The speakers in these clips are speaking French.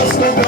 Let's go,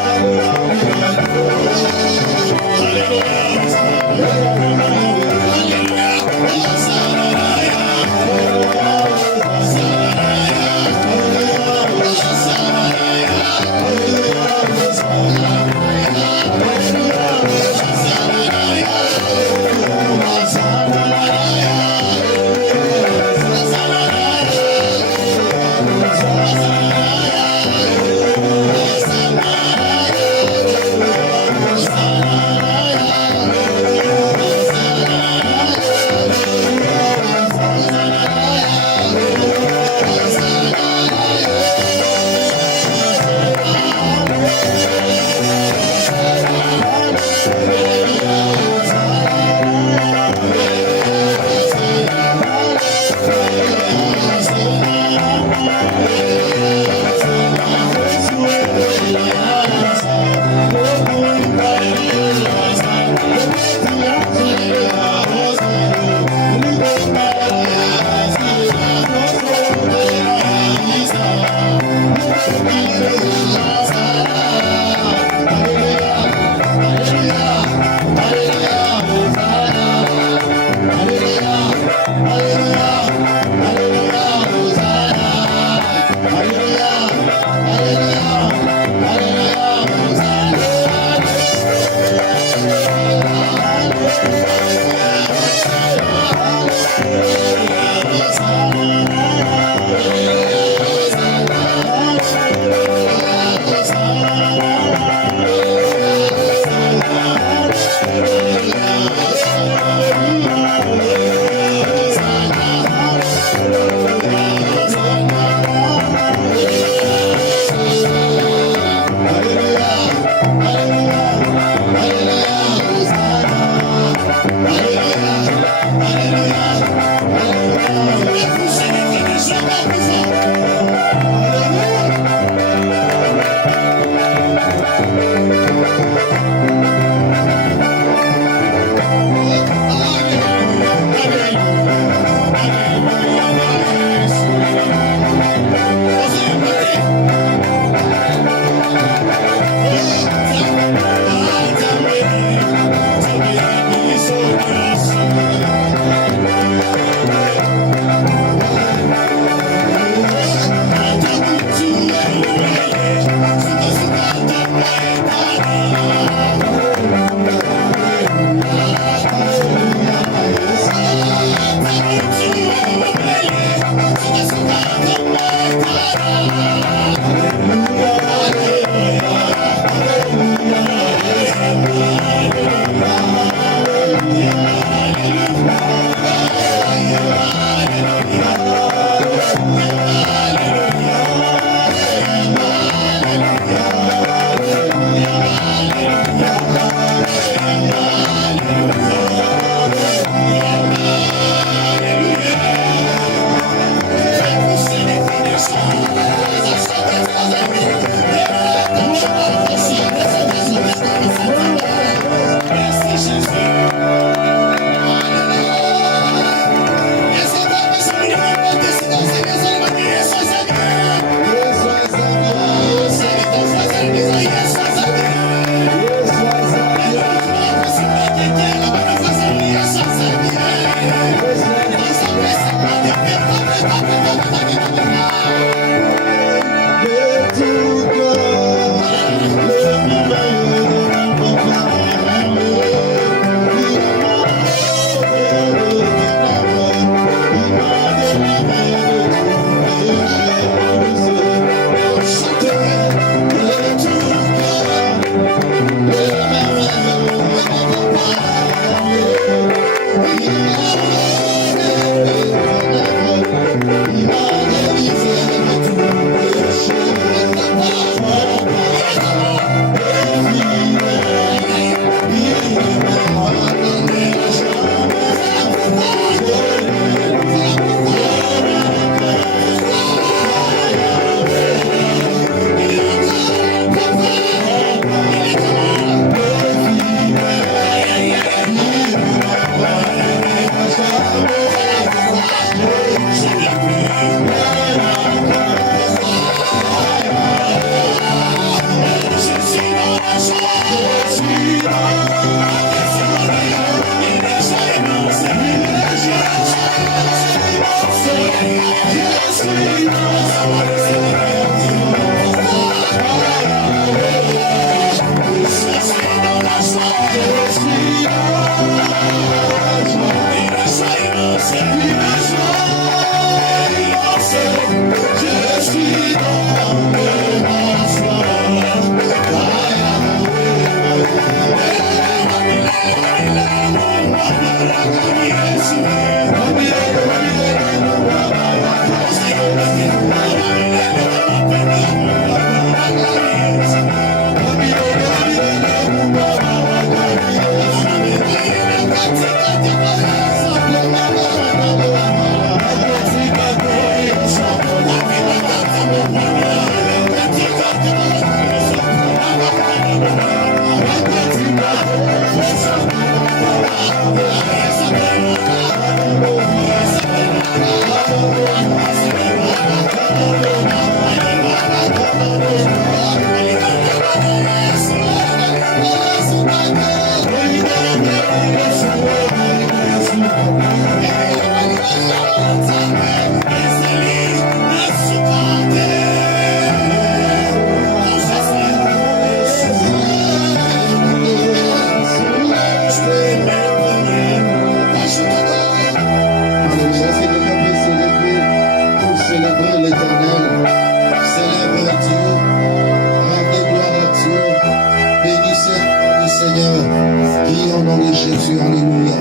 Jésus, alléluia.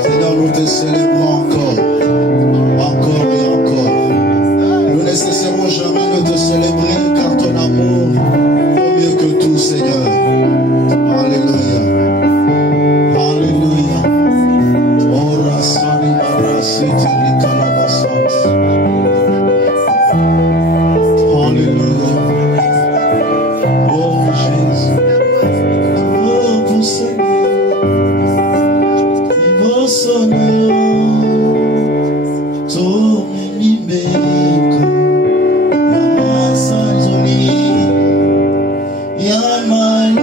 Seigneur, nous te célébrons encore et encore. Nous ne cesserons jamais de te célébrer car ton amour vaut mieux que tout, Seigneur. Alléluia. Alléluia. Ora sani marasiti likalabasat. Alléluia. Oh Jésus. Oh mon Seigneur. Mon Seigneur. Yama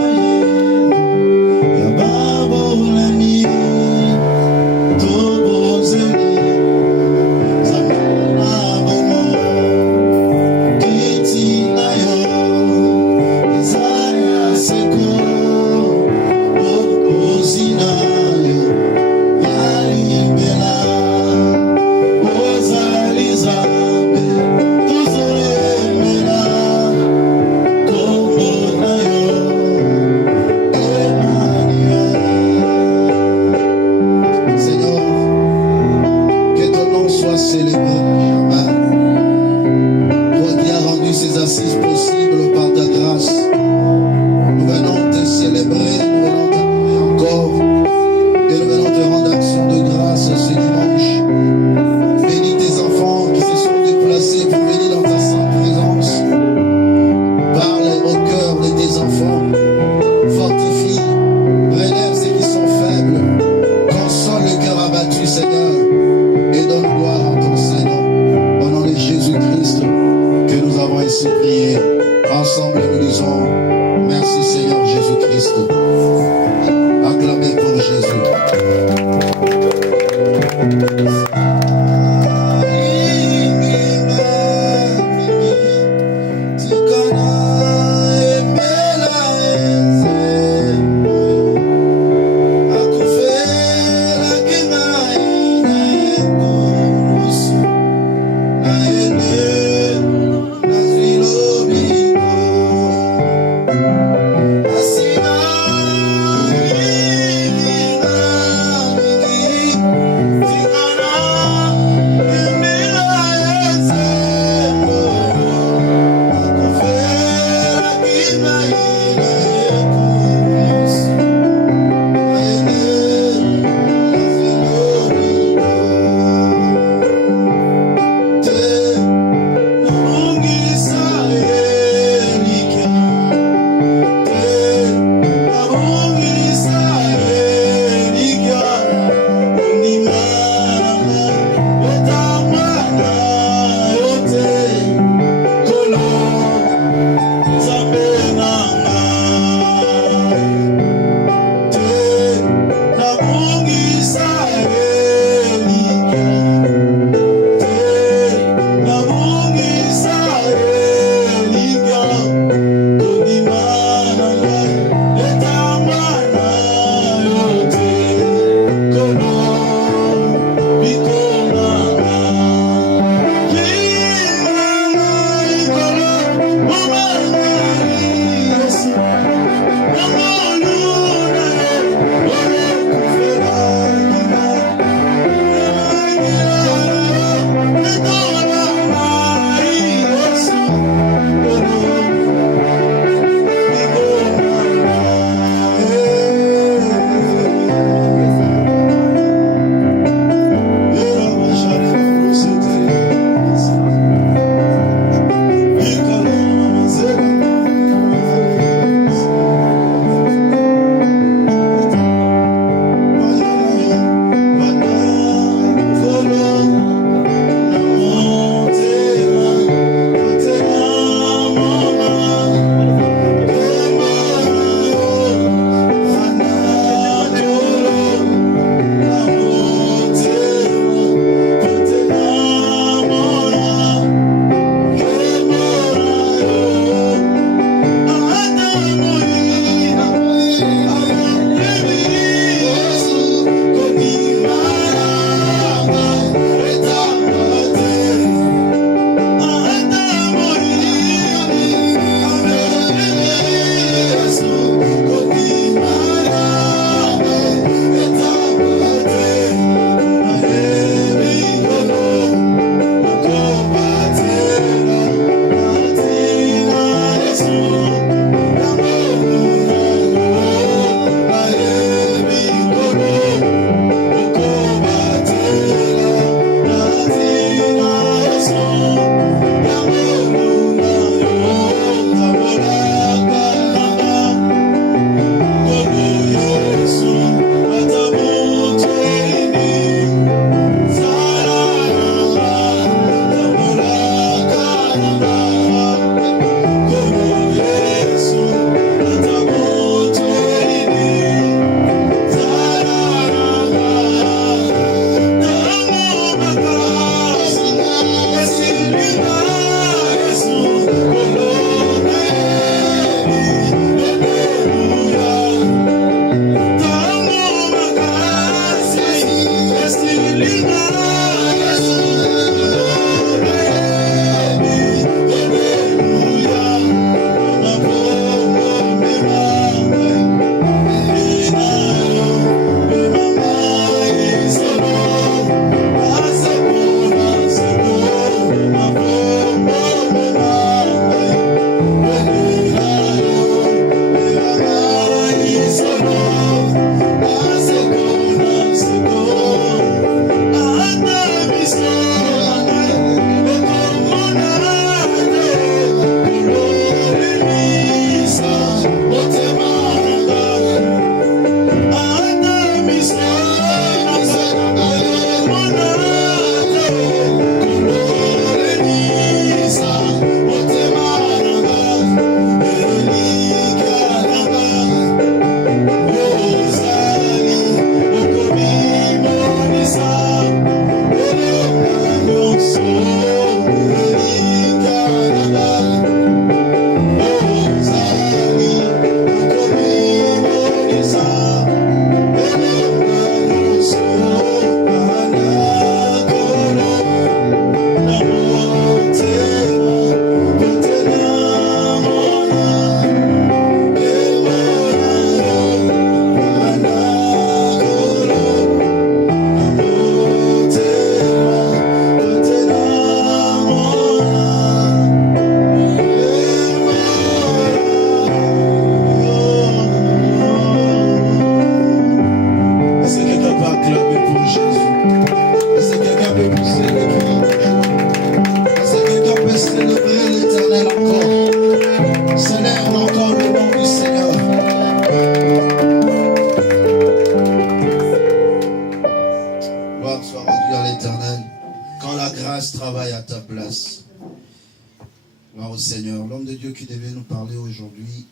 Seigneur. L'homme de Dieu qui devait nous parler aujourd'hui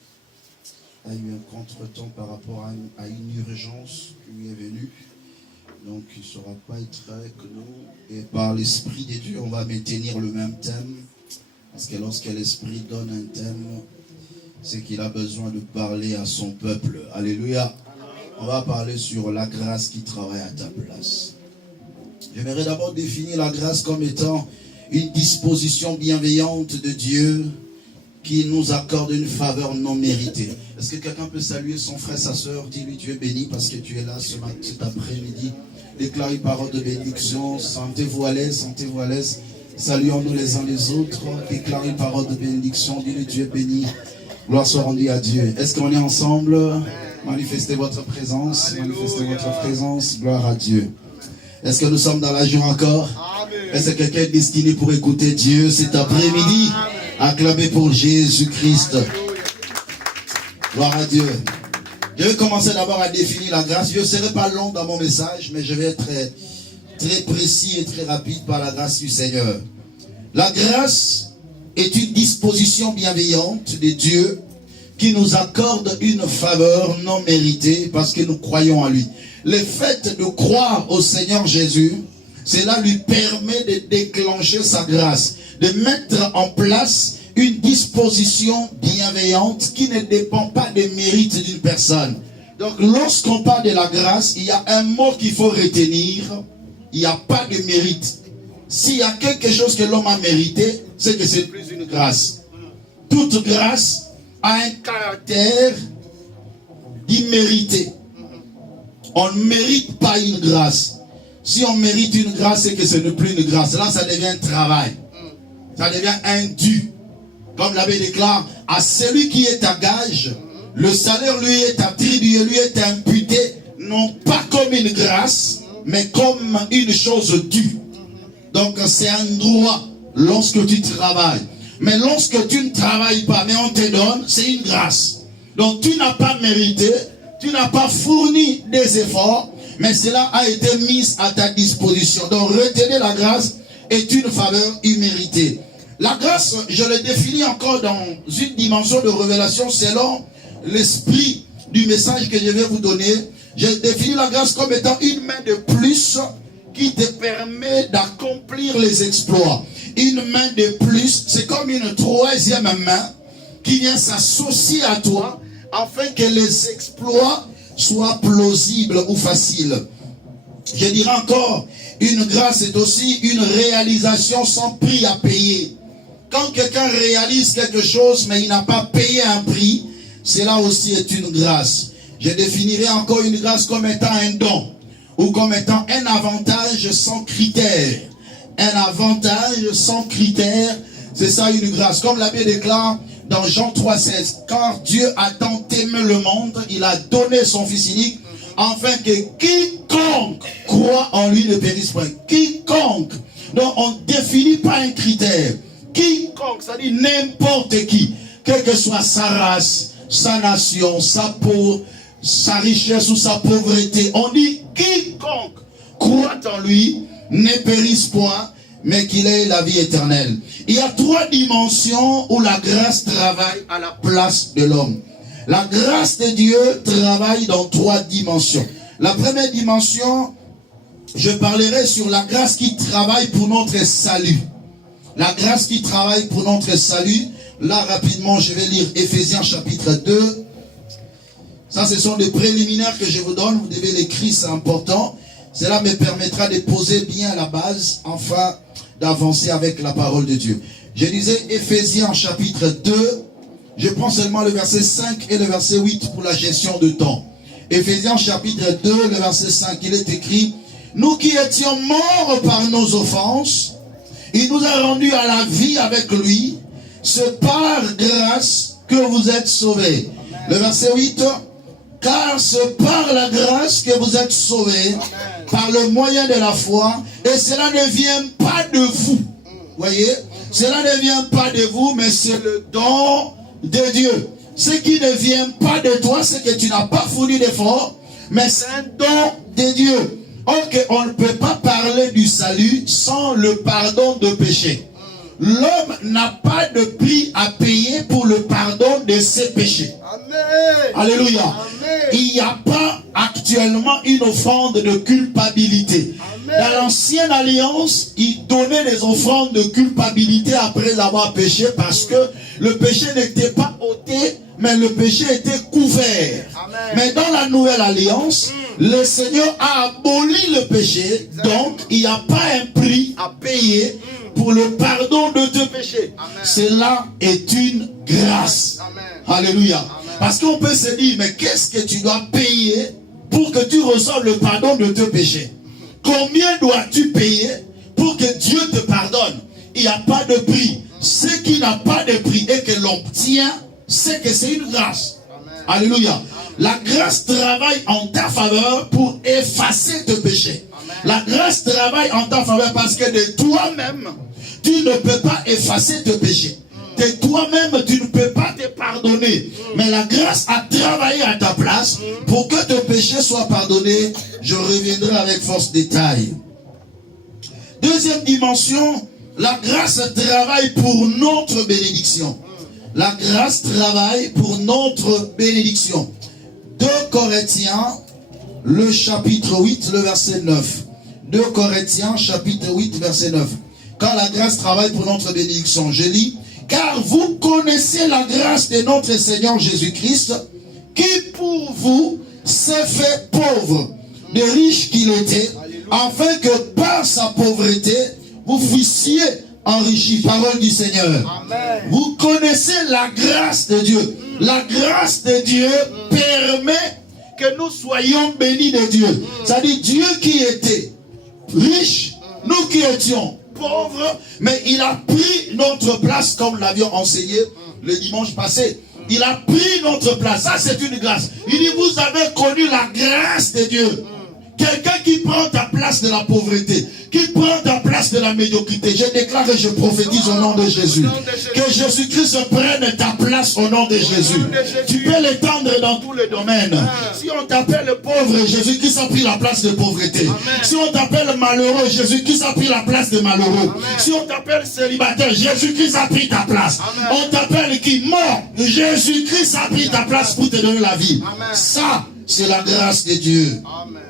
a eu un contretemps par rapport à une urgence qui lui est venue. Donc il ne saura pas être avec nous. Et par l'Esprit de Dieu, on va maintenir le même thème. Parce que lorsque l'Esprit donne un thème, c'est qu'il a besoin de parler à son peuple. Alléluia. On va parler sur la grâce qui travaille à ta place. J'aimerais d'abord définir la grâce comme étant une disposition bienveillante de Dieu qui nous accorde une faveur non méritée. Est-ce que quelqu'un peut saluer son frère, sa soeur? Dis-lui, tu es béni parce que tu es là cet après-midi. Déclare une parole de bénédiction. Sentez-vous à l'aise, sentez-vous à l'aise. Saluons-nous les uns les autres. Déclare une parole de bénédiction. Dis-lui, tu es béni. Gloire soit rendue à Dieu. Est-ce qu'on est ensemble? Manifestez votre présence. Manifestez votre présence. Gloire à Dieu. Est-ce que nous sommes dans la joie encore? Est-ce que quelqu'un est destiné pour écouter Dieu cet après-midi? Acclamez pour Jésus-Christ. Gloire à Dieu. Je vais commencer d'abord à définir la grâce. Je ne serai pas long dans mon message, mais je vais être très précis et très rapide par la grâce du Seigneur. La grâce est une disposition bienveillante de Dieu qui nous accorde une faveur non méritée parce que nous croyons en lui. Le fait de croire au Seigneur Jésus, cela lui permet de déclencher sa grâce, de mettre en place une disposition bienveillante qui ne dépend pas des mérites d'une personne. Donc lorsqu'on parle de la grâce, il y a un mot qu'il faut retenir, il n'y a pas de mérite. S'il y a quelque chose que l'homme a mérité, c'est que c'est plus une grâce. Toute grâce a un caractère d'immérité. On ne mérite pas une grâce. Si on mérite une grâce, c'est que ce n'est plus une grâce. Là, ça devient un travail. Ça devient un dû. Comme l'abbé déclare, à celui qui est à gage, le salaire lui est attribué, lui est imputé, non pas comme une grâce, mais comme une chose due. Donc c'est un droit lorsque tu travailles. Mais lorsque tu ne travailles pas, mais on te donne, c'est une grâce. Donc tu n'as pas mérité, tu n'as pas fourni des efforts, mais cela a été mis à ta disposition. Donc retenez, la grâce est une faveur imméritée. La grâce, je le définis encore dans une dimension de révélation selon l'esprit du message que je vais vous donner. Je définis la grâce comme étant une main de plus qui te permet d'accomplir les exploits. Une main de plus, c'est comme une troisième main qui vient s'associer à toi afin que les exploits soient plausibles ou faciles. Je dirais encore, une grâce est aussi une réalisation sans prix à payer. Quand quelqu'un réalise quelque chose mais il n'a pas payé un prix, cela aussi est une grâce. Je définirai encore une grâce comme étant un don ou comme étant un avantage sans critère. Un avantage sans critère, c'est ça une grâce. Comme l'abbé déclare dans Jean 3,16, car Dieu a tant aimé le monde, il a donné son Fils unique, afin que quiconque croit en lui ne périsse point. Quiconque. Donc on ne définit pas un critère. Quiconque, c'est-à-dire n'importe qui, quelle que soit sa race, sa nation, sa peau, sa richesse ou sa pauvreté, on dit quiconque croit en lui ne périsse point, mais qu'il ait la vie éternelle. Il y a trois dimensions où la grâce travaille à la place de l'homme. La grâce de Dieu travaille dans trois dimensions. La première dimension, je parlerai sur la grâce qui travaille pour notre salut. La grâce qui travaille pour notre salut. Là, rapidement, je vais lire Éphésiens chapitre 2. Ça, ce sont des préliminaires que je vous donne. Vous devez l'écrire, c'est important. Cela me permettra de poser bien la base, afin d'avancer avec la parole de Dieu. Je disais Éphésiens chapitre 2. Je prends seulement le verset 5 et le verset 8 pour la gestion de temps. Éphésiens chapitre 2, le verset 5, il est écrit, « Nous qui étions morts par nos offenses, il nous a rendus à la vie avec lui. C'est par grâce que vous êtes sauvés. » Le verset 8, « Car c'est par la grâce que vous êtes sauvés, par le moyen de la foi, et cela ne vient pas de vous. » Voyez, cela ne vient pas de vous, mais c'est le don de Dieu. Ce qui ne vient pas de toi, c'est que tu n'as pas fourni d'effort, mais c'est un don de Dieu. Ok, on ne peut pas parler du salut sans le pardon de péché. l'homme n'a pas de prix à payer pour le pardon de ses péchés. Amen. Alléluia. Amen. Il n'y a pas actuellement une offrande de culpabilité. Amen. Dans l'ancienne alliance, il donnait des offrandes de culpabilité après avoir péché parce que le péché n'était pas ôté, mais le péché était couvert. Amen. Mais dans la nouvelle alliance, le Seigneur a aboli le péché, donc il n'y a pas un prix à payer pour le pardon de tes péchés. Amen. Cela est une grâce. Amen. Alléluia. Amen. Parce qu'on peut se dire, mais qu'est-ce que tu dois payer pour que tu reçoives le pardon de tes péchés? Combien dois-tu payer pour que Dieu te pardonne? Il n'y a pas de prix. Ce qui n'a pas de prix et que l'on obtient, c'est que c'est une grâce. Amen. Alléluia. Amen. La grâce travaille en ta faveur pour effacer tes péchés. Amen. La grâce travaille en ta faveur parce que de toi-même, tu ne peux pas effacer tes péchés. De toi-même, tu ne peux pas te pardonner. Mais la grâce a travaillé à ta place pour que tes péchés soient pardonnés. Je reviendrai avec force détail. Deuxième dimension, la grâce travaille pour notre bénédiction. La grâce travaille pour notre bénédiction. 2 Corinthiens, le chapitre 8, le verset 9. 2 Corinthiens, chapitre 8, verset 9. Quand la grâce travaille pour notre bénédiction, je lis, car vous connaissez la grâce de notre Seigneur Jésus-Christ, qui pour vous s'est fait pauvre, de riche qu'il était, afin que par sa pauvreté, vous fussiez enrichis. Parole du Seigneur. Amen. Vous connaissez la grâce de Dieu. La grâce de Dieu permet que nous soyons bénis de Dieu. C'est-à-dire Dieu qui était riche, nous qui étions pauvres, mais il a pris notre place comme nous l'avions enseigné le dimanche passé. Il a pris notre place. Ça, c'est une grâce. Il dit, vous avez connu la grâce de Dieu. Quelqu'un qui prend ta place de la pauvreté, qui prend ta place de la médiocrité. Je déclare et je prophétise au nom de Jésus. Que Jésus-Christ prenne ta place au nom de Jésus. Tu peux l'étendre dans tous les domaines. Si on t'appelle pauvre, Jésus-Christ a pris la place de pauvreté. Si on t'appelle malheureux, Jésus-Christ a pris la place de malheureux. Si on t'appelle célibataire, Jésus-Christ a pris ta place. On t'appelle qui mort, Jésus-Christ a pris ta place pour te donner la vie. Ça, c'est la grâce de Dieu. Amen.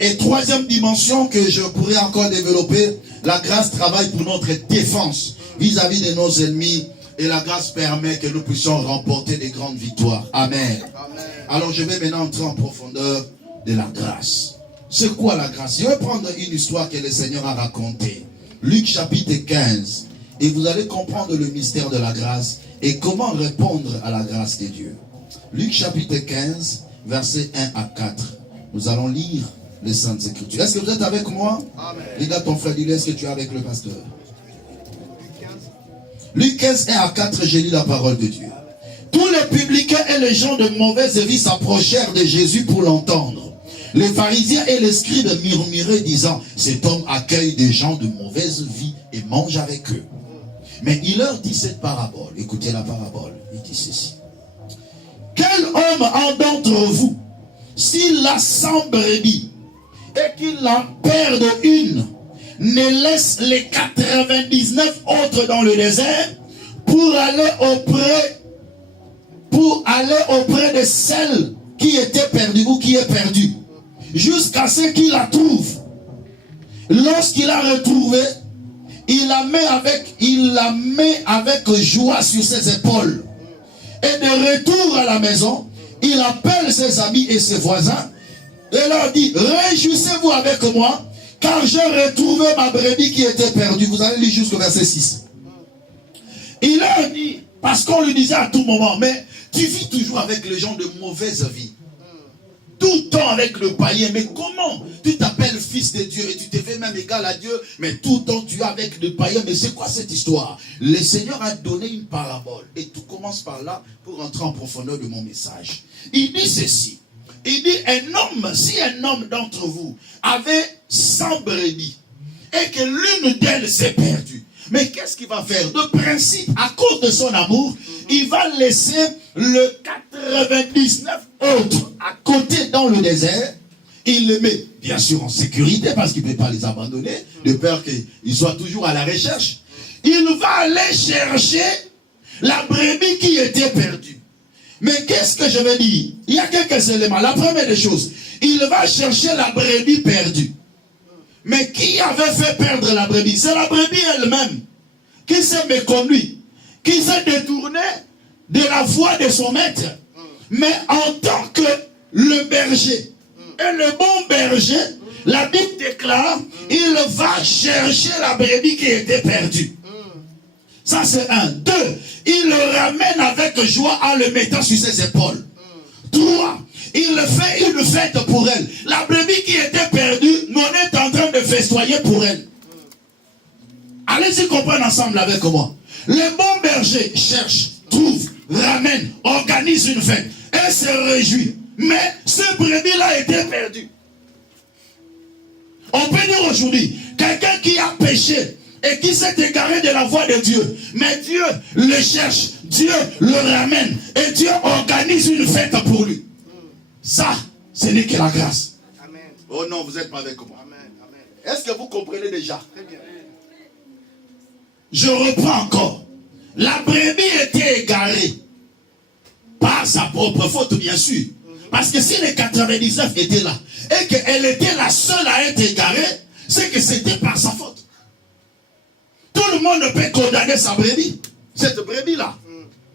Et troisième dimension que je pourrais encore développer, la grâce travaille pour notre défense vis-à-vis de nos ennemis et la grâce permet que nous puissions remporter des grandes victoires. Amen. Amen. Alors je vais maintenant entrer en profondeur de la grâce. C'est quoi la grâce? Je vais prendre une histoire que le Seigneur a racontée. Luc chapitre 15. Et vous allez comprendre le mystère de la grâce et comment répondre à la grâce de Dieu. Luc chapitre 15, versets 1 à 4. Nous allons lire les Saintes Écritures. Est-ce que vous êtes avec moi? Amen. Regarde ton frère, dis-lui, est-ce que tu es avec le pasteur? Luc 15, 1 à 4, j'ai lu la parole de Dieu. Tous les publicains et les gens de mauvaise vie s'approchèrent de Jésus pour l'entendre. Les pharisiens et les scribes murmuraient disant, cet homme accueille des gens de mauvaise vie et mange avec eux. Mais il leur dit cette parabole. Écoutez la parabole. Il dit ceci. Quel homme en d'entre vous, s'il a 100 brebis, et qu'il en perde une, ne laisse les 99 autres dans le désert pour aller auprès de celle qui était perdue ou qui est perdue, jusqu'à ce qu'il la trouve. Lorsqu'il l'a retrouvée, il la met avec joie sur ses épaules. Et de retour à la maison, il appelle ses amis et ses voisins et leur dit, réjouissez-vous avec moi, car j'ai retrouvé ma brebis qui était perdue. Vous allez lire jusqu'au verset 6. Il leur dit, parce qu'on lui disait à tout moment, mais tu vis toujours avec les gens de mauvaise vie. Tout le temps avec le païen. Mais comment tu t'appelles fils de Dieu et tu te fais même égal à Dieu, mais tout le temps tu es avec le païen? Mais c'est quoi cette histoire? Le Seigneur a donné une parabole. Et tout commence par là pour entrer en profondeur de mon message. Il dit ceci. Il dit, si un homme d'entre vous avait 100 brebis et que l'une d'elles s'est perdue, mais qu'est-ce qu'il va faire? De principe, à cause de son amour, il va laisser le 99 autres à côté dans le désert. Il les met bien sûr en sécurité parce qu'il ne peut pas les abandonner, de peur qu'ils soient toujours à la recherche. il va aller chercher la brebis qui était perdue. Mais qu'est-ce que je veux dire? Il y a quelques éléments. La première des choses, il va chercher la brebis perdue. Mais qui avait fait perdre la brebis? C'est la brebis elle-même qui s'est méconnue, qui s'est détournée de la voie de son maître. Mais en tant que le berger, et le bon berger, la Bible déclare, il va chercher la brebis qui était perdue. Ça c'est un. 2, il le ramène avec joie en le mettant sur ses épaules. 3, il fait une fête pour elle. La brebis qui était perdue, nous on est en train de festoyer pour elle. Allez-y comprendre ensemble avec moi. Le bon berger cherche, trouve, ramène, organise une fête. Elle se réjouit. Mais ce brebis-là était perdu. On peut dire aujourd'hui, quelqu'un qui a péché et qui s'est égaré de la voie de Dieu, mais Dieu le cherche, Dieu le ramène et Dieu organise une fête pour lui. Ça, ce n'est que la grâce. Amen. Oh non, vous n'êtes pas avec moi. Amen. Amen. Est-ce que vous comprenez déjà? Très bien. Je reprends encore. La brebis était égarée par sa propre faute, bien sûr. Parce que si les 99 étaient là et qu'elle était la seule à être égarée, c'est que c'était par sa faute. Tout le monde ne peut condamner sa brebis, cette brebis-là.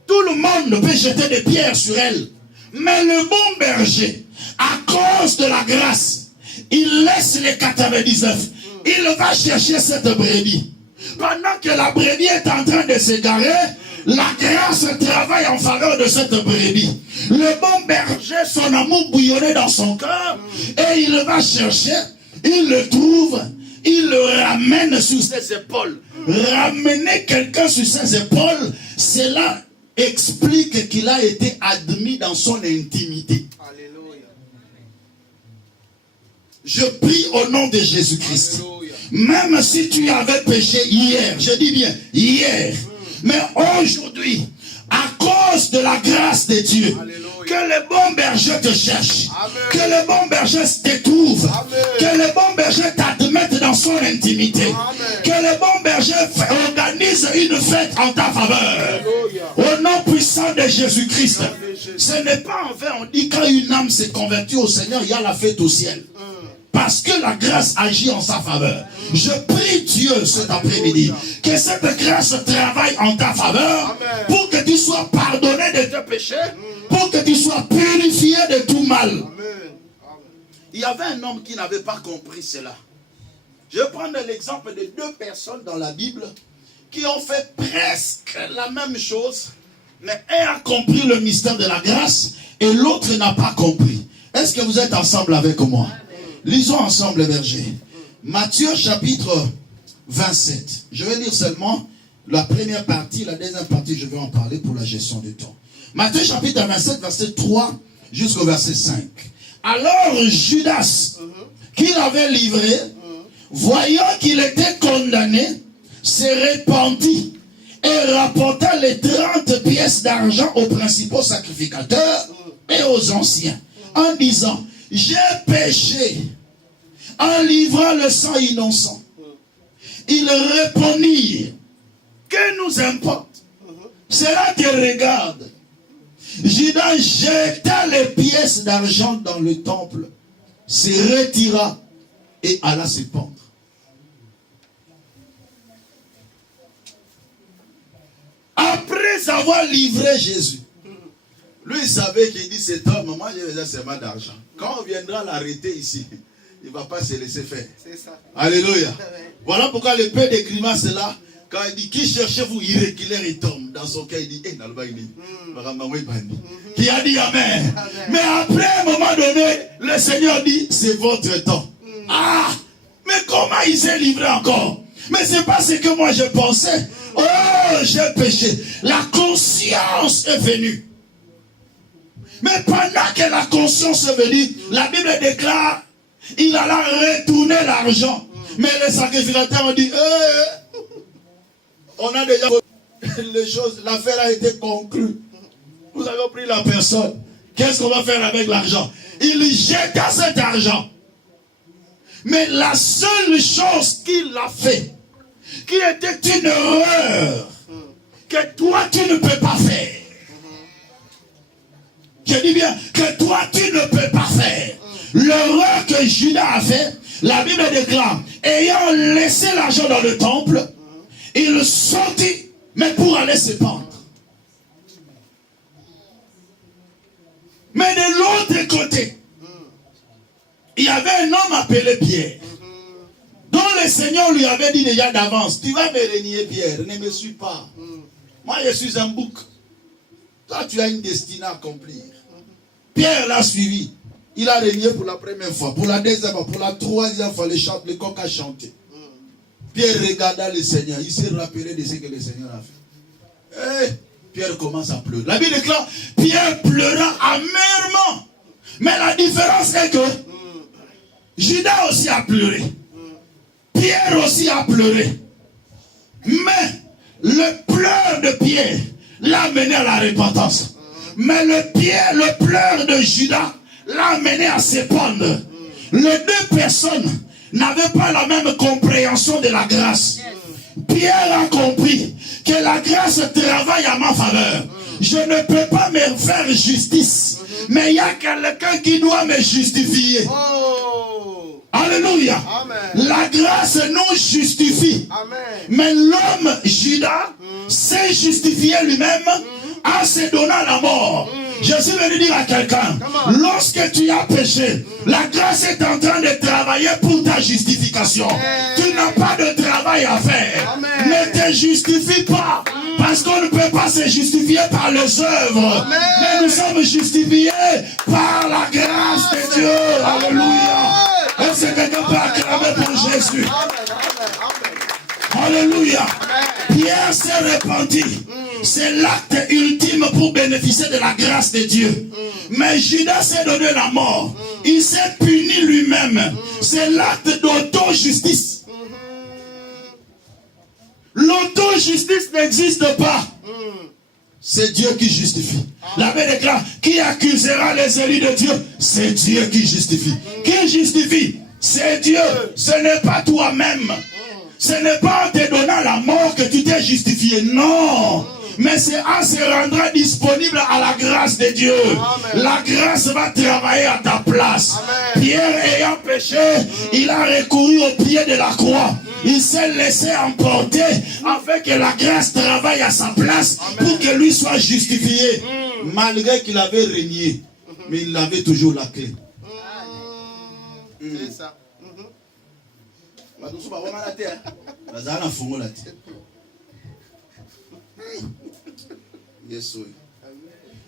Tout le monde ne peut jeter des pierres sur elle. Mais le bon berger, à cause de la grâce, il laisse les 99. Il va chercher cette brebis. Pendant que la brebis est en train de s'égarer, la grâce travaille en faveur de cette brebis. Le bon berger, son amour bouillonnait dans son cœur, et il va chercher, il le trouve, il le ramène sur ses épaules. Ramener quelqu'un sur ses épaules, cela explique qu'il a été admis dans son intimité. Alléluia. Je prie au nom de Jésus-Christ. Même si tu avais péché hier, je dis bien hier, mais aujourd'hui, à cause de la grâce de Dieu, alléluia, que le bon berger te cherche, amen, que le bon berger te trouve, amen, que le bon berger t'admette dans son intimité, amen, que le bon berger organise une fête en ta faveur. Alléluia. Au nom puissant de Jésus-Christ. Ce n'est pas en vain, on dit quand une âme s'est convertie au Seigneur, il y a la fête au ciel. Parce que la grâce agit en sa faveur. Je prie Dieu cet après-midi que cette grâce travaille en ta faveur, amen, pour que tu sois pardonné de tes péchés, pour que tu sois purifié de tout mal. Amen. Il y avait un homme qui n'avait pas compris cela. Je vais prendre l'exemple de 2 personnes dans la Bible qui ont fait presque la même chose, mais un a compris le mystère de la grâce et l'autre n'a pas compris. Est-ce que vous êtes ensemble avec moi? Lisons ensemble, berger. Matthieu chapitre 27. Je vais lire seulement la première partie, la deuxième partie, je vais en parler pour la gestion du temps. Matthieu chapitre 27, verset 3 jusqu'au verset 5. Alors Judas, qui l'avait livré, voyant qu'il était condamné, se répandit et rapporta les 30 pièces d'argent aux principaux sacrificateurs et aux anciens, en disant: j'ai péché en livrant le sang innocent. Ils répondirent: que nous importe? Cela te regarde. Judas jeta les pièces d'argent dans le temple, se retira et alla se pendre. Après avoir livré Jésus, lui il savait qu'il dit: cet homme, moi j'ai besoin seulement d'argent. Quand on viendra l'arrêter ici, il ne va pas se laisser faire. C'est ça. Alléluia. Voilà pourquoi le père des grimaces est là. Quand il dit: qui cherchez-vous? Il recule et tombe. Dans son cœur, il dit: qui a dit amen. Mais après, à un moment donné, le Seigneur dit: c'est votre temps. Ah, mais comment il s'est livré encore? Mais c'est pas ce que moi je pensais. Oh, j'ai péché. La conscience est venue. Mais pendant que la conscience est venue, la Bible déclare: il alla retourner l'argent. Mais les sacrificateurs ont dit: on a déjà les choses, l'affaire a été conclue. Vous avez pris la personne. Qu'est-ce qu'on va faire avec l'argent? Il jeta cet argent. Mais la seule chose qu'il a fait, qui était une erreur que toi tu ne peux pas faire. Je dis bien que toi tu ne peux pas faire. L'erreur que Judas a fait, la Bible déclare, ayant laissé l'argent dans le temple, il sortit, mais pour aller se pendre. Mais de l'autre côté, il y avait un homme appelé Pierre, dont le Seigneur lui avait dit déjà d'avance, tu vas me renier Pierre, ne me suis pas. Moi je suis un bouc. Toi tu as une destinée à accomplir. Pierre l'a suivi. Il a renié pour la première fois, pour la deuxième fois, pour la troisième fois, le coq a chanté. Pierre regarda le Seigneur, il s'est rappelé de ce que le Seigneur a fait. Et Pierre commence à pleurer. La Bible déclare, Pierre pleura amèrement. Mais la différence est que Judas aussi a pleuré. Pierre aussi a pleuré. Mais le pleur de Pierre l'a mené à la repentance. Mais le pleur de Judas l'a mené à se pendre. Les deux personnes n'avaient pas la même compréhension de la grâce. Pierre a compris que la grâce travaille à ma faveur. Je ne peux pas me faire justice, mais il y a quelqu'un qui doit me justifier. Alléluia. Amen. La grâce nous justifie. Amen. Mais l'homme Judas s'est justifié lui-même en se donnant la mort. Je suis venu dire à quelqu'un, lorsque tu as péché, la grâce est en train de travailler pour ta justification. Tu n'as pas de travail à faire. Amen. Ne te justifie pas. Parce qu'on ne peut pas se justifier par les œuvres. Amen. Mais nous sommes justifiés par la grâce de Dieu. Alléluia. Est-ce que quelqu'un peut acclamer pour Jésus? Alléluia. Pierre s'est repenti. C'est l'acte ultime pour bénéficier de la grâce de Dieu. Mais Judas s'est donné la mort. Il s'est puni lui-même. C'est l'acte d'auto-justice. L'auto-justice n'existe pas. C'est Dieu qui justifie. La Bible déclare, qui accusera les élus de Dieu? C'est Dieu qui justifie. Qui justifie? C'est Dieu. Ce n'est pas toi-même. Ce n'est pas en te donnant la mort que tu t'es justifié. Non. Mais c'est en se rendant disponible à la grâce de Dieu. Amen. La grâce va travailler à ta place. Amen. Pierre ayant péché, il a recouru au pied de la croix. Il s'est laissé emporter afin que la grâce travaille à sa place. Amen. Pour que lui soit justifié. Malgré qu'il avait régné, mais il avait toujours la clé. C'est ça.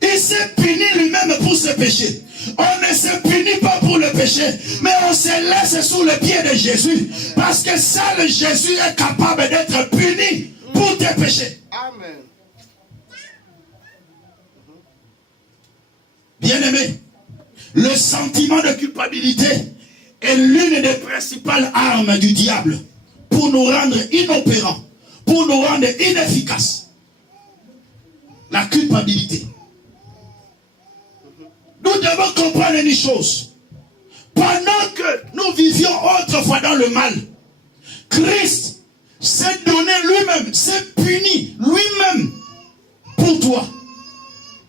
Il s'est puni lui-même pour ce péché. On ne se punit pas pour le péché, mais on se laisse sous le pied de Jésus. Parce que seul Jésus est capable d'être puni pour tes péchés. Amen. Bien-aimé, le sentiment de culpabilité est l'une des principales armes du diable pour nous rendre inopérants, pour nous rendre inefficaces. La culpabilité. Nous devons comprendre une chose. Pendant que nous vivions autrefois dans le mal, Christ s'est donné lui-même, s'est puni lui-même pour toi.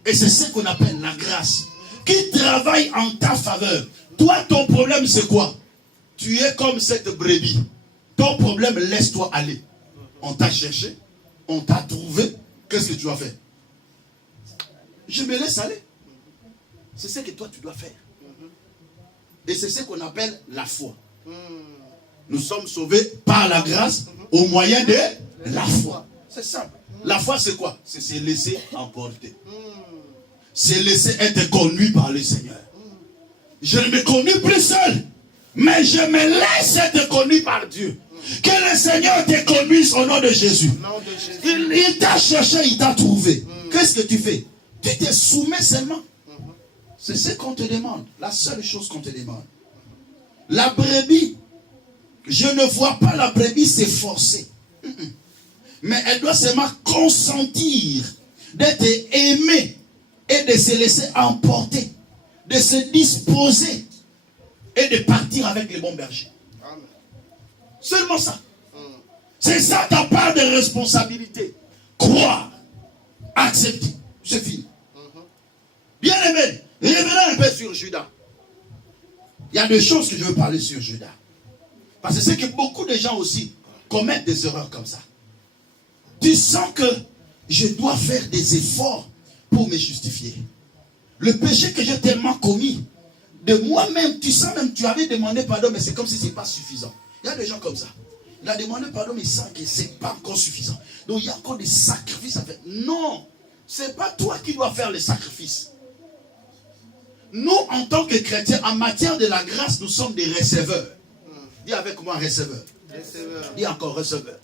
Et c'est ce qu'on appelle la grâce, qui travaille en ta faveur. Toi, ton problème, c'est quoi? Tu es comme cette brebis. Ton problème, laisse-toi aller. On t'a cherché, on t'a trouvé. Qu'est-ce que tu as fait? Je me laisse aller. C'est ce que toi, tu dois faire. Et c'est ce qu'on appelle la foi. Nous sommes sauvés par la grâce au moyen de la foi. C'est simple. La foi, c'est quoi? C'est se laisser emporter. Se laisser être conduit par le Seigneur. Je ne me conduis plus seul, mais je me laisse être conduit par Dieu. Que le Seigneur te conduise au nom de Jésus. Il t'a cherché, il t'a trouvé. Qu'est-ce que tu fais? Tu te soumets seulement. C'est ce qu'on te demande. La seule chose qu'on te demande. La brebis, je ne vois pas la brebis s'efforcer. Mais elle doit seulement consentir d'être aimée et de se laisser emporter, de se disposer et de partir avec les bons bergers. Seulement ça. C'est ça ta part de responsabilité. Croire, accepter, c'est fini. Bien aimé, revenons un peu sur Judas. Il y a des choses que je veux parler sur Judas. Parce que c'est que beaucoup de gens aussi commettent des erreurs comme ça. Tu sens que je dois faire des efforts pour me justifier. Le péché que j'ai tellement commis, de moi-même, tu sens même, tu avais demandé pardon, mais c'est comme si ce n'est pas suffisant. Il y a des gens comme ça. Il a demandé pardon, mais il sent que ce n'est pas encore suffisant. Donc il y a encore des sacrifices à faire. Non, ce n'est pas toi qui dois faire les sacrifices. Nous, en tant que chrétiens, en matière de la grâce, nous sommes des receveurs. Dis avec moi receveur. Dis encore receveur.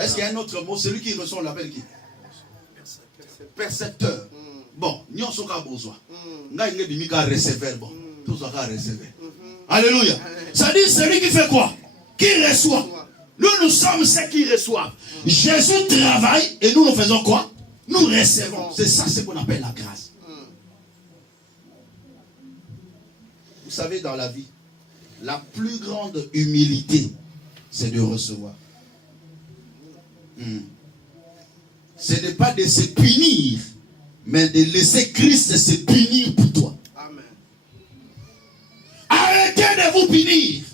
Est-ce qu'il y a un autre mot? Celui qui reçoit, on l'appelle qui? Percepteur. Bon, nous sommes besoin. Nous sommes receveur. Bon, tous sommes receveurs. Alléluia. Ça dit celui qui fait quoi? Qui reçoit. Nous sommes ceux qui reçoivent. Jésus travaille et nous faisons quoi? Nous recevons. C'est ça ce qu'on appelle la grâce. Vous savez, dans la vie, la plus grande humilité, c'est de recevoir. Ce n'est pas de se punir, mais de laisser Christ se punir pour toi. Amen. Arrêtez de vous punir.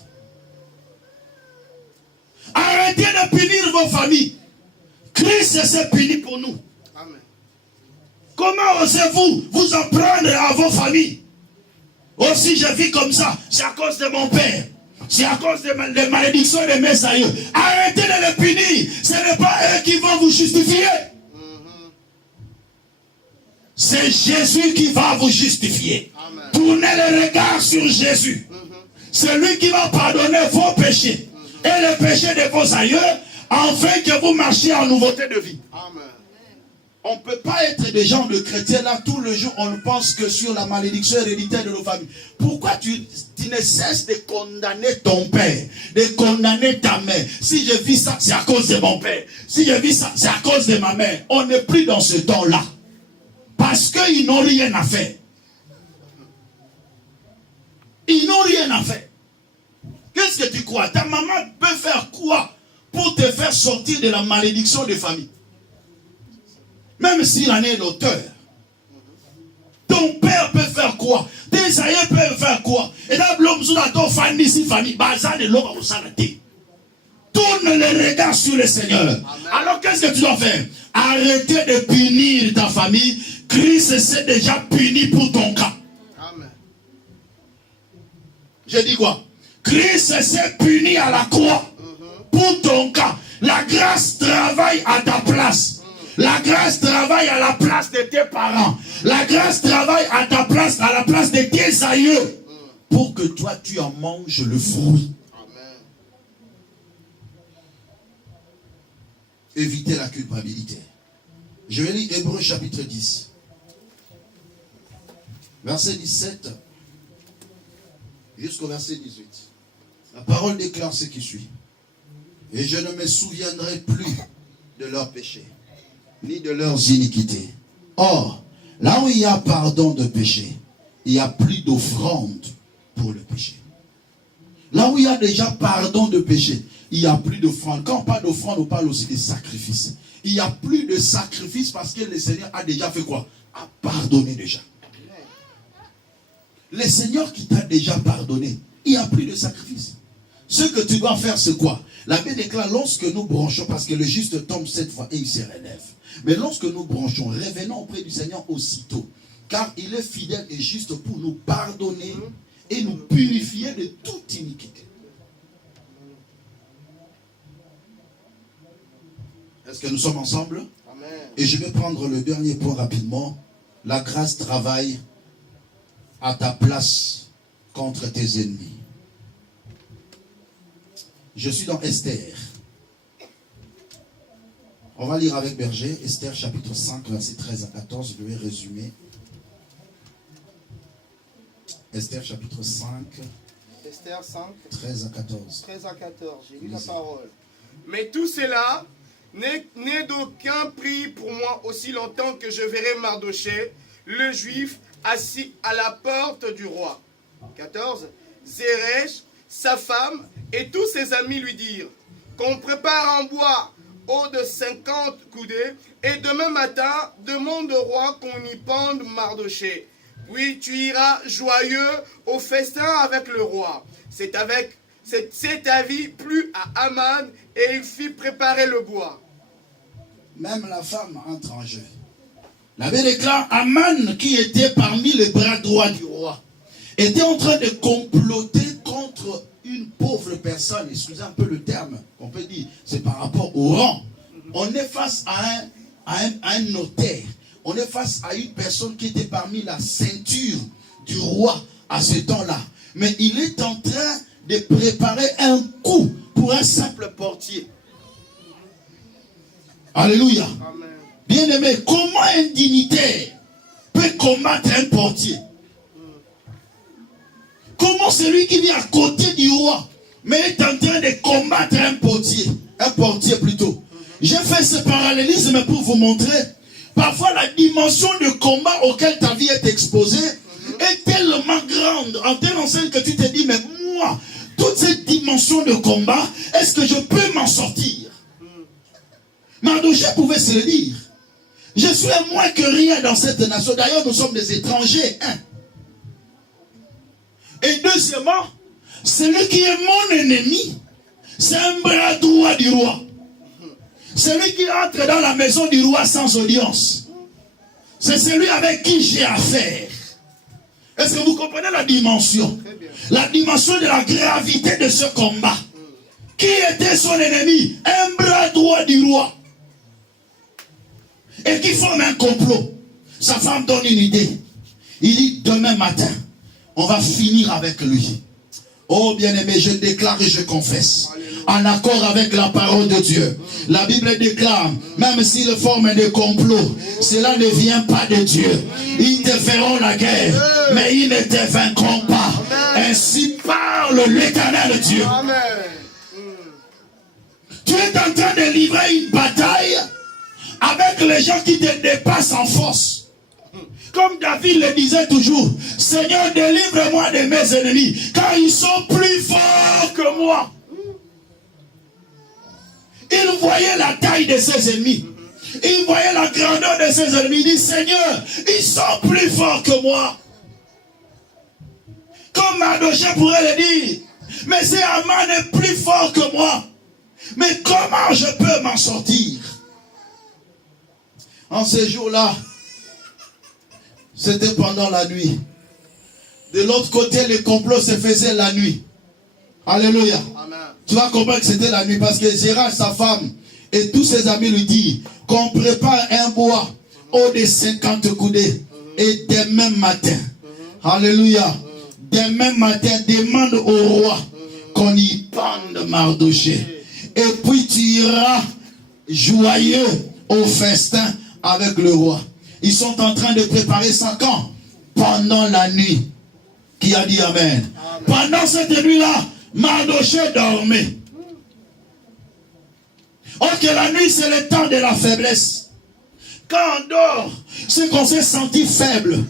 Arrêtez de punir vos familles. Christ s'est puni pour nous. Amen. Comment osez-vous vous en prendre à vos familles? Aussi je vis comme ça, c'est à cause de mon père. C'est à cause des malédictions de mes aïeux. Arrêtez de les punir. Ce n'est pas eux qui vont vous justifier. C'est Jésus qui va vous justifier. Amen. Tournez le regard sur Jésus. C'est lui qui va pardonner vos péchés et les péchés de vos aïeux, afin que vous marchiez en nouveauté de vie. Amen. On ne peut pas être des gens de chrétiens là, tout le jour, on ne pense que sur la malédiction héréditaire de nos familles. Pourquoi tu ne cesses de condamner ton père, de condamner ta mère? Si je vis ça, c'est à cause de mon père. Si je vis ça, c'est à cause de ma mère. On n'est plus dans ce temps-là. Parce qu'ils n'ont rien à faire. Ils n'ont rien à faire. Qu'est-ce que tu crois? Ta maman peut faire quoi pour te faire sortir de la malédiction de famille? Même s'il en est l'auteur. Ton père peut faire quoi? Tes aïeux peuvent faire quoi? Et là, l'homme sous la ton famille, famille, bazar de l'homme au santé. Tourne le regard sur le Seigneur. Amen. Alors qu'est-ce que tu dois faire? Arrêtez de punir ta famille. Christ s'est déjà puni pour ton cas. Amen. Je dis quoi? Christ s'est puni à la croix pour ton cas. La grâce travaille à ta place. La grâce travaille à la place de tes parents. La grâce travaille à ta place, à la place de tes aïeux. Pour que toi, tu en manges le fruit. Amen. Évitez la culpabilité. Je vais lire Hébreux chapitre 10. Verset 17 jusqu'au verset 18. La parole déclare ce qui suit. Et je ne me souviendrai plus de leurs péchés, ni de leurs iniquités. Or, là où il y a pardon de péché, il n'y a plus d'offrande pour le péché. Là où il y a déjà pardon de péché, il n'y a plus d'offrande. Quand on parle d'offrande, on parle aussi de sacrifice. Il n'y a plus de sacrifice parce que le Seigneur a déjà fait quoi? A pardonné déjà. Le Seigneur qui t'a déjà pardonné, il n'y a plus de sacrifice. Ce que tu dois faire, c'est quoi? La Bible déclare, lorsque nous branchons, parce que le juste tombe 7 fois et il se relève. Mais lorsque nous branchons, revenons auprès du Seigneur aussitôt. Car il est fidèle et juste pour nous pardonner et nous purifier de toute iniquité. Est-ce que nous sommes ensemble? Amen. Et je vais prendre le dernier point rapidement. La grâce travaille à ta place contre tes ennemis. Je suis dans Esther. On va lire avec Berger, Esther chapitre 5, verset 13 à 14. Je vais résumer. Esther chapitre 5. Esther 5. 13 à 14. 13 à 14, j'ai lu la parole. Mais tout cela n'est d'aucun prix pour moi aussi longtemps que je verrai Mardochée, le juif, assis à la porte du roi. 14. Zeresh, sa femme et tous ses amis lui dirent: qu'on prépare en bois haut de 50 coudées, et demain matin, demande au roi qu'on y pende Mardochée. Puis tu iras joyeux au festin avec le roi. Cet avis plut à Aman, et il fit préparer le bois. Même la femme entre en jeu. La Bible déclare, Aman, qui était parmi les bras droits du roi, était en train de comploter contre une pauvre personne. Excusez un peu le terme, on peut dire, c'est par rapport au rang. On est face à un notaire. On est face à une personne qui était parmi la ceinture du roi à ce temps-là. Mais il est en train de préparer un coup pour un simple portier. Alléluia. Amen. Bien-aimé, comment un dignitaire peut combattre un portier? Comment celui qui vit à côté du roi, mais est en train de combattre un portier plutôt? J'ai fait ce parallélisme pour vous montrer. Parfois, la dimension de combat auquel ta vie est exposée est tellement grande, en telle enseigne que tu te dis, mais moi, toute cette dimension de combat, est-ce que je peux m'en sortir? Mardochée pouvait se le dire. Je suis moins que rien dans cette nation. D'ailleurs, nous sommes des étrangers. Et deuxièmement, celui qui est mon ennemi, c'est un bras droit du roi. Celui qui entre dans la maison du roi sans audience, c'est celui avec qui j'ai affaire. Est-ce que vous comprenez la dimension? La dimension de la gravité de ce combat. Qui était son ennemi? Un bras droit du roi. Et qui forme un complot. Sa femme donne une idée. Il dit, demain matin, on va finir avec lui. Oh bien-aimé, je déclare et je confesse, en accord avec la parole de Dieu. La Bible déclare, même s'ils forment des complots, cela ne vient pas de Dieu. Ils te feront la guerre, mais ils ne te vaincront pas. Ainsi parle l'Éternel Dieu. Amen. Tu es en train de livrer une bataille avec les gens qui te dépassent en force. Comme David le disait toujours, Seigneur, délivre-moi de mes ennemis, car ils sont plus forts que moi. Il voyait la taille de ses ennemis. Il voyait la grandeur de ses ennemis. Il dit, Seigneur, ils sont plus forts que moi. Comme Mardochée pourrait le dire, mais c'est Aman est plus fort que moi. Mais comment je peux m'en sortir? En ces jours-là, c'était pendant la nuit. De l'autre côté, le complot se faisait la nuit. Alléluia. Amen. Tu vas comprendre que c'était la nuit parce que Gérard, sa femme, et tous ses amis lui disent qu'on prépare un bois haut de 50 coudées. Et demain matin, alléluia, demain matin, demande au roi qu'on y pende Mardochée. Et puis tu iras joyeux au festin avec le roi. Ils sont en train de préparer ça quand? Pendant la nuit. Qui a dit Amen? Amen. Pendant cette nuit-là, Mardochée dormait. Or que la nuit, c'est le temps de la faiblesse. Quand on dort, c'est qu'on s'est senti faible.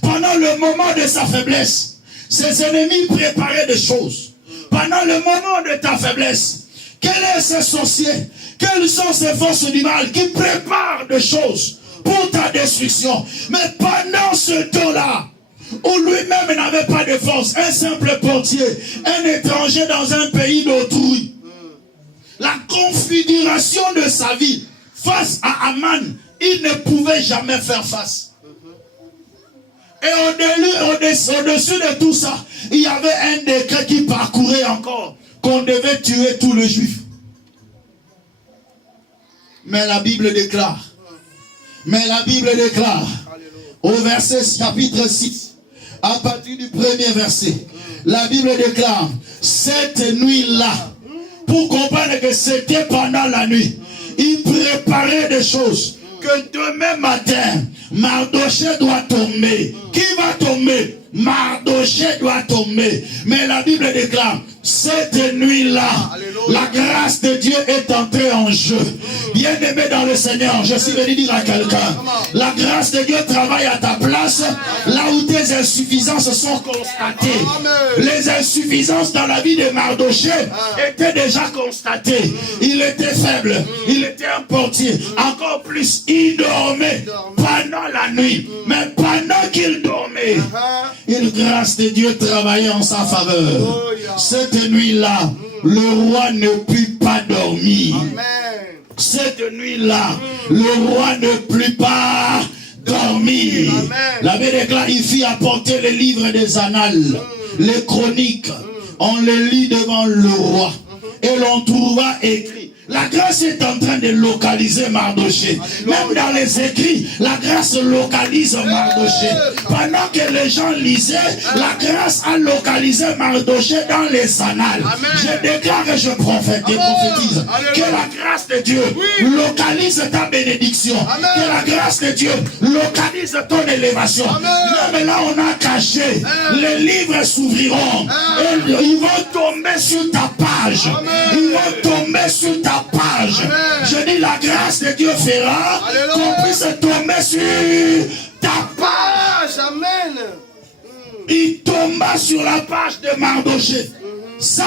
Pendant le moment de sa faiblesse, ses ennemis préparaient des choses. Pendant le moment de ta faiblesse, quels sont ces sorciers? Quelles sont ces forces du mal qui préparent des choses pour ta destruction? Mais pendant ce temps-là, où lui-même n'avait pas de force, un simple portier, un étranger dans un pays d'autrui, la configuration de sa vie face à Aman, il ne pouvait jamais faire face. Et au-dessus de tout ça, il y avait un décret qui parcourait encore, qu'on devait tuer tous les Juifs. Mais la Bible déclare, au verset chapitre 6, à partir du premier verset, la Bible déclare, cette nuit-là, pour comprendre que c'était pendant la nuit, il préparait des choses, que demain matin, Mardochée doit tomber. Qui va tomber? Mardochée doit tomber. Mais la Bible déclare, cette nuit-là, La grâce de Dieu est entrée en jeu. Bien-aimé dans le Seigneur, je suis venu dire à quelqu'un, la grâce de Dieu travaille à ta place, là où tes insuffisances sont constatées. Les insuffisances dans la vie de Mardoché étaient déjà constatées. Il était faible, il était un portier. Encore plus, il dormait pendant la nuit. Mais pendant qu'il dormait, une grâce de Dieu travaillait en sa faveur. Cette nuit-là, le roi ne put pas dormir. Cette nuit-là, le roi ne put pas dormir. La Bible déclare, il fit apporter les livres des annales, les chroniques. On les lit devant le roi. Et l'on trouva écrit. La grâce est en train de localiser Mardoché. Même dans les écrits, la grâce localise Mardoché. Pendant que les gens lisaient, la grâce a localisé Mardoché dans les annales. Je déclare et je prophétise que la grâce de Dieu localise ta bénédiction. Que la grâce de Dieu localise ton élévation. Même là, on a caché. Les livres s'ouvriront. Et ils vont tomber sur ta page. Ils vont tomber sur ta page. Je dis la grâce de Dieu fera qu'on puisse tomber sur ta page. Amen. Il tomba sur la page de Mardoché. Ça,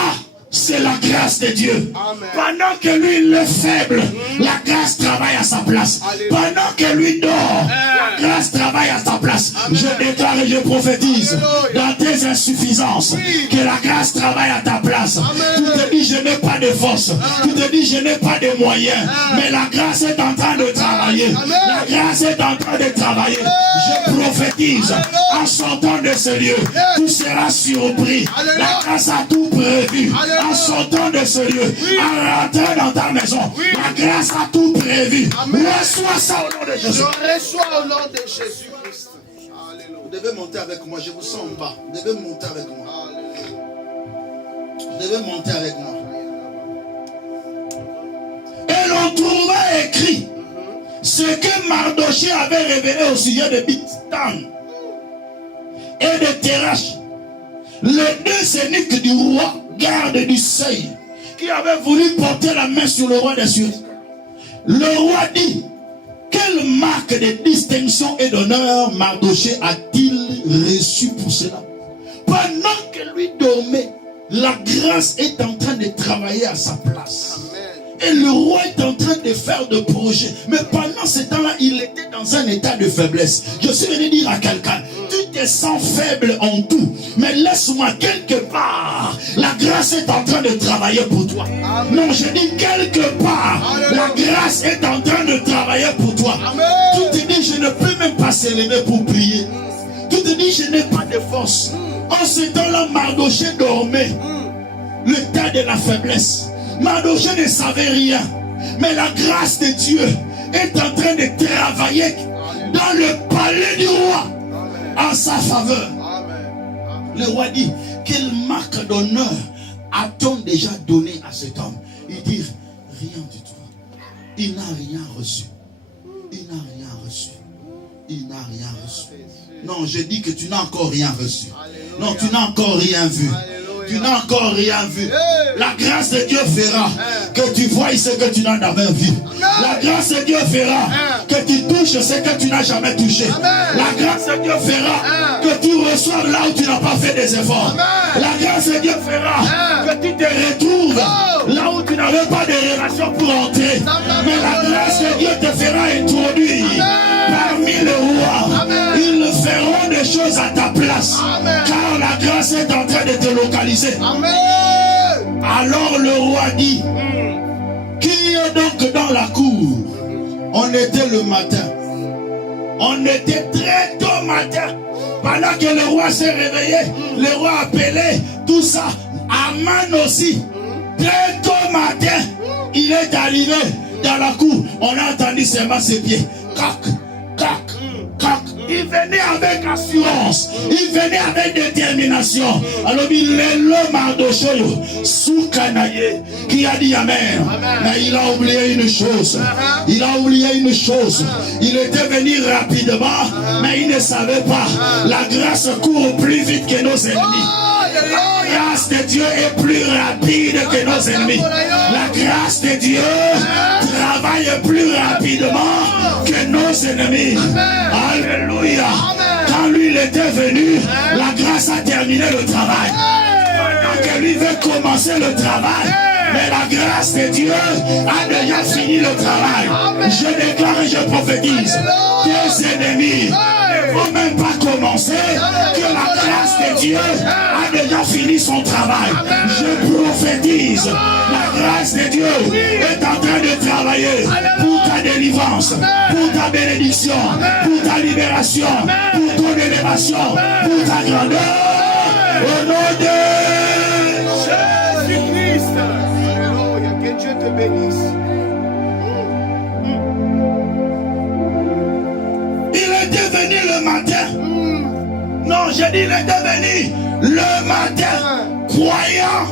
c'est la grâce de Dieu. Amen. Pendant que lui il est faible, la grâce travaille à sa place. Pendant que lui dort, la grâce travaille à sa place. Je déclare et je prophétise dans tes insuffisances que la grâce travaille à ta place. Tu te dis je n'ai pas de force, tu te dis je n'ai pas de moyens, mais la grâce est en train de travailler. La grâce est en train de travailler. Je prophétise en sortant de ce lieu, tu seras surpris. La grâce a tout prévu. En sortant de ce lieu, en rentrant dans ta maison, la grâce a tout prévu. Reçois ça au nom de Jésus. Je reçois au nom de Jésus-Christ. Alléluia. Vous devez monter avec moi, je vous sens en bas. Vous devez monter avec moi. Vous devez monter avec moi. Et l'on trouva écrit ce que Mardoché avait révélé au sujet de Bigthan et de Teresh, les deux eunuques du roi, garde du seuil, qui avaient voulu porter la main sur le roi des cieux. Le roi dit, quelle marque de distinction et d'honneur Mardoché a-t-il reçu pour cela? Pendant que lui dormait, la grâce est en train de travailler à sa place. Et le roi est en train de faire des projets. Mais pendant ce temps-là, il était dans un état de faiblesse. Je suis venu dire à quelqu'un, tu te sens faible en tout. Mais laisse-moi quelque part. La grâce est en train de travailler pour toi. Non, je dis quelque part. La grâce est en train de travailler pour toi. Tu te dis, je ne peux même pas s'élever pour prier. Tu te dis, je n'ai pas de force. En ce temps-là, Mardoché dormait. Le temps de la faiblesse. Mardoché ne savait rien. Mais la grâce de Dieu est en train de travailler dans le palais du roi en sa faveur. Le roi dit, quelle marque d'honneur a-t-on déjà donné à cet homme? Il dit, rien du tout. Il n'a rien reçu. Il n'a rien reçu. Il n'a rien reçu. Non, je dis que tu n'as encore rien reçu. Non, tu n'as encore rien vu. Tu n'as encore rien vu. La grâce de Dieu fera que tu vois ce que tu n'as jamais vu. La grâce de Dieu fera que tu touches ce que tu n'as jamais touché. La grâce de Dieu fera que tu reçoives là où tu n'as pas fait des efforts. La grâce de Dieu fera que tu te retrouves là où tu n'avais pas de relation pour entrer. Mais la grâce de Dieu te fera introduire parmi les rois. Ils feront des choses à ta place. Car la grâce est en train de te localiser. Amen. Alors le roi dit, qui est donc dans la cour? On était le matin. On était très tôt matin. Pendant que le roi s'est réveillé, le roi a appelé tout ça. Aman aussi. Très tôt matin, il est arrivé dans la cour. On a entendu seulement ses pieds. Cac, cac, cac. Il venait avec assurance. Il venait avec détermination. Alors il est le Mardoché Soukanaye qui a dit Amen. Mais il a oublié une chose. Il a oublié une chose. Il était venu rapidement, mais il ne savait pas. La grâce court plus vite que nos ennemis. La grâce de Dieu est plus rapide que nos ennemis. La grâce de Dieu travaille plus rapidement que nos ennemis. Alléluia. Quand lui il était venu, la grâce a terminé le travail. Maintenant que lui veut commencer le travail, mais la grâce de Dieu a déjà fini le travail. Je déclare et je prophétise. Tes ennemis ne vont même pas commencer, que la grâce de Dieu a déjà fini son travail. Je prophétise. La grâce de Dieu est en train de travailler pour ta délivrance, pour ta bénédiction, pour ta libération, pour ton élévation, pour ta grandeur. Au nom de Jésus-Christ. Alléluia. Que Dieu te bénisse. Il était venu le matin. Non, j'ai dit il était venu le matin, croyant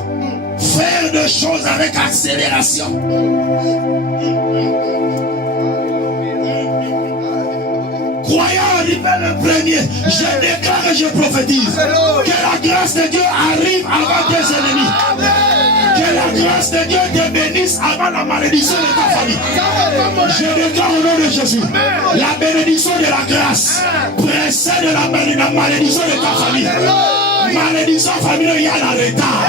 faire des choses avec accélération. Croyant arriver le premier, je déclare et je prophétise que la grâce de Dieu arrive avant tes ennemis. Que la grâce de Dieu te bénisse avant la malédiction de ta famille. Je déclare au nom de Jésus, la bénédiction de la grâce précède la malédiction de ta famille. Malédiction familiale, il y a la retard.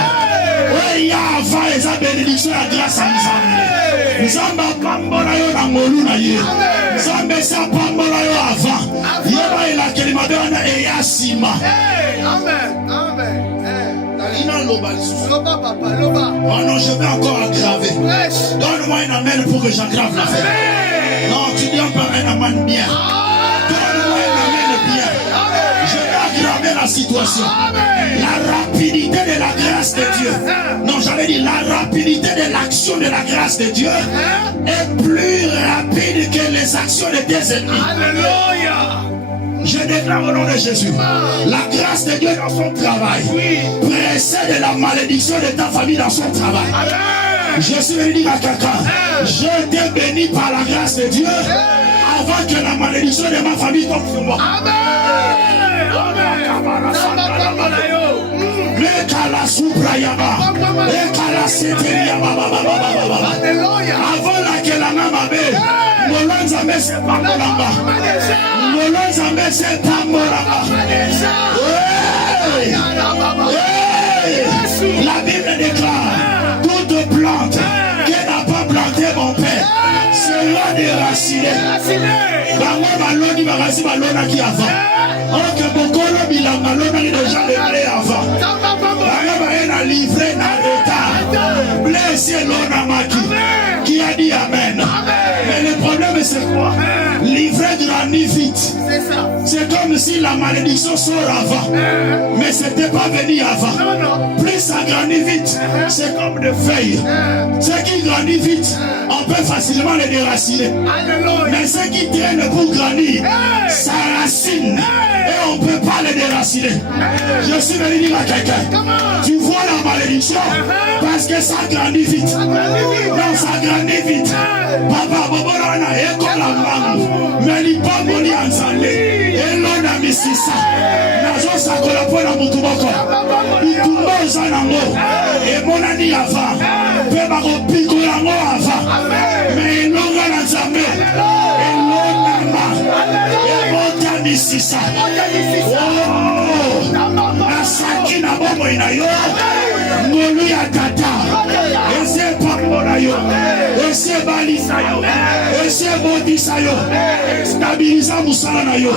Oui, il y a avant et sa bénédiction, la grâce à nous. Nous sommes pambola yo na molu na ye. Nous sommes sa pambola yo avant. Yeba ila kelimadona e ya sima. Amen. Amen. Ina loba lisusu. Loba papa, loba. Oh non, je vais encore aggraver. Donne-moi une amène pour que j'aggrave la fête. Non, tu dis encore un amène bien. Donne-moi une amène bien. Je vais aggraver la situation. La rapidité de la grâce de Dieu. Non, j'avais dit la rapidité de l'action de la grâce de Dieu est plus rapide que les actions de tes ennemis. Alléluia. Je déclare au nom de Jésus, la grâce de Dieu dans son travail précède la malédiction de ta famille dans son travail. Je suis venu dire à quelqu'un, je t'ai béni par la grâce de Dieu avant que la malédiction de ma famille tombe sur moi. Avant la que la maman Molonza mese pambolamba. Molonza mese pambolamba. La Bible déclare toute plante qui n'a pas planté mon père sera déracinée. Bango baloni bagasi balona qui avant. Alors que bokolo bilanga lona ni déjà démarré avant. Bango baena livré na retard. Blessé lona maki. Qui a dit amen. Mais le problème c'est quoi? Livrer grandit vite. C'est ça. C'est comme si la malédiction sort avant. Mais c'était pas venu avant. Plus ça grandit vite, c'est comme des feuilles. Ce qui grandit vite, on peut facilement les déraciner. Mais ce qui traîne pour grandir, ça racine. Et on ne peut pas les déraciner. Je suis venu dire à quelqu'un, tu vois la malédiction parce que ça grandit vite. Non, ça grandit vite. Papa, Boborana, école à Mango. Mais il pas moni en santé. Et l'on a mis ça. Nazo sakola pour la mutuboko. Il tombe aux anango. Et mon ami avant. Pebako pico lango avant. Mais l'on a l'ensemble. Et l'on a ma. Et mon ami ça. Oh. Nasaki na bomo inayo. Ngolu ya tata. Ese pambola yo. Ese balisa yo. Ese bodisa yo. Stabiliza musala na yo.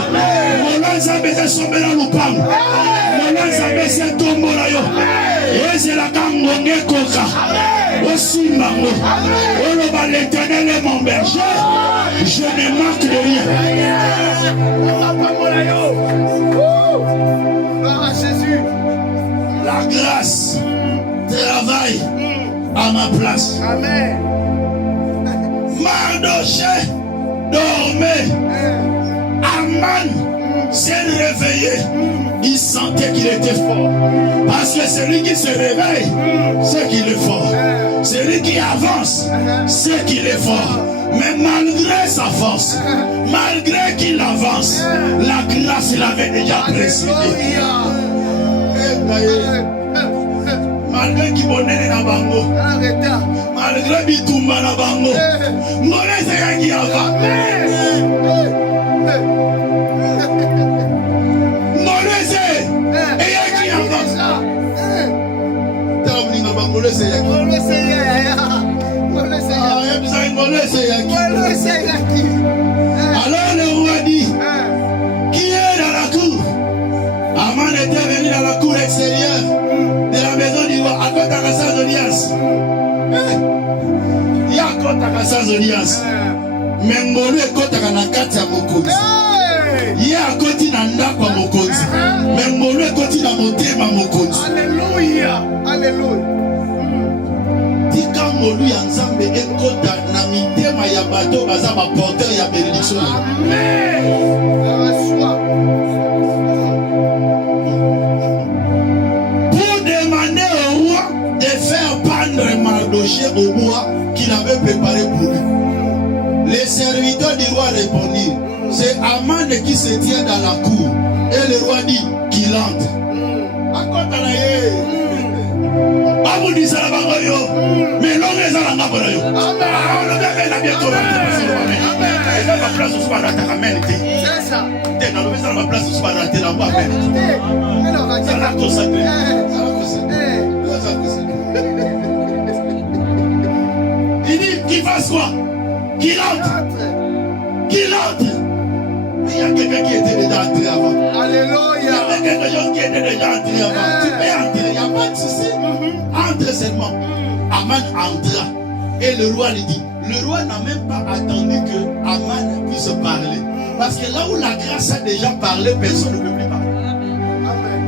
Molanza bese sombela lupango. Molanza bese tombola yo. Ese la kangonge koka. Osimbango. Oloba l'Éternel est mon berger. Je ne manque de rien. Gloire à Jésus. La grâce travaille à ma place. Amen. Mardoché dormait. Aman s'est réveillé. Il sentait qu'il était fort. Parce que celui qui se réveille, c'est qu'il est fort. Celui qui avance, c'est qu'il est fort. Mais malgré sa force, malgré qu'il avance, la grâce l'avait déjà précédé. monene na bango. Un retard. Malgré bitumba na bango. Ngolo ezalaki yaka. Ngolo ezalaki yaka. Tamuninga bangolo ezalaki. Alors le roi dit, qui est dans la cour? Aman était venu dans la cour extérieure de la maison du roi, à côté de la salle d'audience. Il y a à côté de la salle d'audience. Mais Ngolo est côté de la carte à Mokonzi. Il y a à côté de la ndako à Mokonzi. Mais Ngolo est côté de la motema à Mokonzi. Alléluia. Alléluia. Tika Ngolo ya Nzambe ekota na mitema ya bato baza ba porteur ya bénédiction. Amen. Reçois. Pour demander au roi de faire pendre Mardochée au bois qu'il avait préparé pour lui. Les serviteurs du roi répondirent, c'est Aman qui se tient dans la cour. Et le roi dit qu'il entre. Amen. Mais l'homme est à la Amen. C'est ça. Il dit qu'il fasse quoi? Qu'il entre. Qu'il entre. Mais il y a quelqu'un qui était déjà entré avant. Alléluia. Il y avait quelque chose qui était déjà entré avant. Tu peux entrer, il n'y a pas de souci. Entre seulement. Aman entra. Et le roi lui dit. Le roi n'a même pas attendu que Aman puisse parler. Parce que là où la grâce a déjà parlé, personne ne peut plus parler. Amen.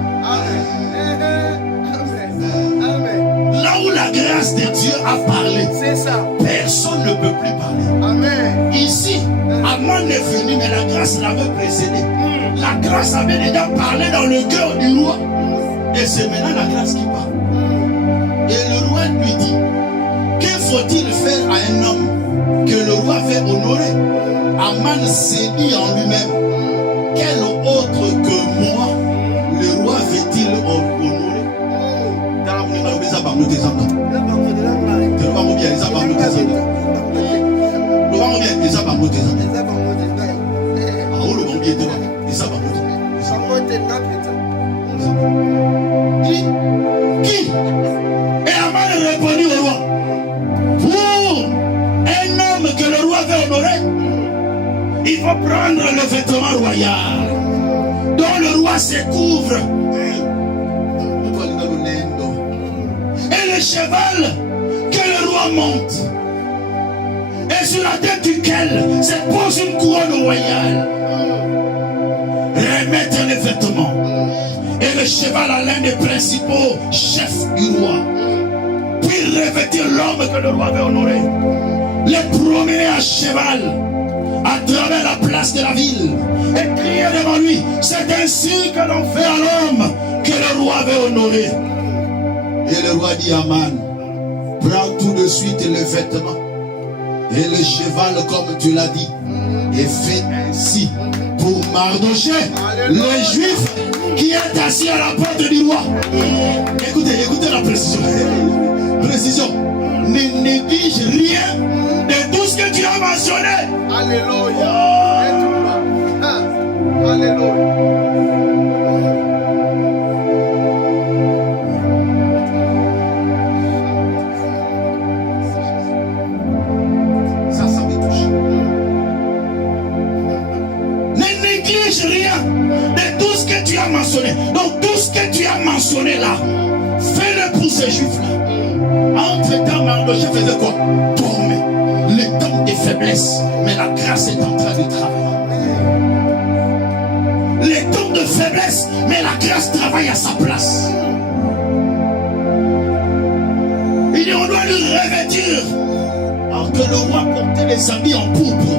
Amen. Là où la grâce de Dieu a parlé, C'est ça. personne ne peut plus parler. Amen. Ici, Aman est venu, mais la grâce l'avait précédé. La grâce avait déjà parlé dans le cœur du roi. Et c'est maintenant la grâce qui parle. Et le roi lui dit, que faut-il faire à un homme que le roi veut honorer? Aman s'est dit en lui-même, quel autre que moi le roi veut-il honorer? Qui? Et Aman répondit au roi, pour un homme que le roi veut honorer, il faut prendre le vêtement royal dont le roi se couvre et le cheval que le roi monte et sur la tête duquel se pose une couronne royale. Remettre les vêtements et le cheval à l'un des principaux chefs du roi, puis revêtir l'homme que le roi veut honorer, les promener à cheval à travers la place de la ville et crier devant lui, c'est ainsi que l'on fait à l'homme que le roi veut honorer. Et le roi dit à Aman, prends tout de suite les vêtements et le cheval comme tu l'as dit, et fais ainsi pour Mardochée, le juif qui est assis à la porte du roi. Écoutez la précision. Précision. Ne néglige rien de tout ce que tu as mentionné. Alléluia. Alléluia. Ça me touche. Ne néglige rien de tout ce que tu as mentionné. Donc tout ce que tu as mentionné là, fais-le pour ces juifs-là. Entre-temps, Mardochée faisait quoi? Dormait. Le temps de faiblesse. Mais la grâce est en train de travailler. Les temps de faiblesse, mais la grâce travaille à sa place. Il dit on doit lui revêtir. Alors que le roi portait les habits en pourpre.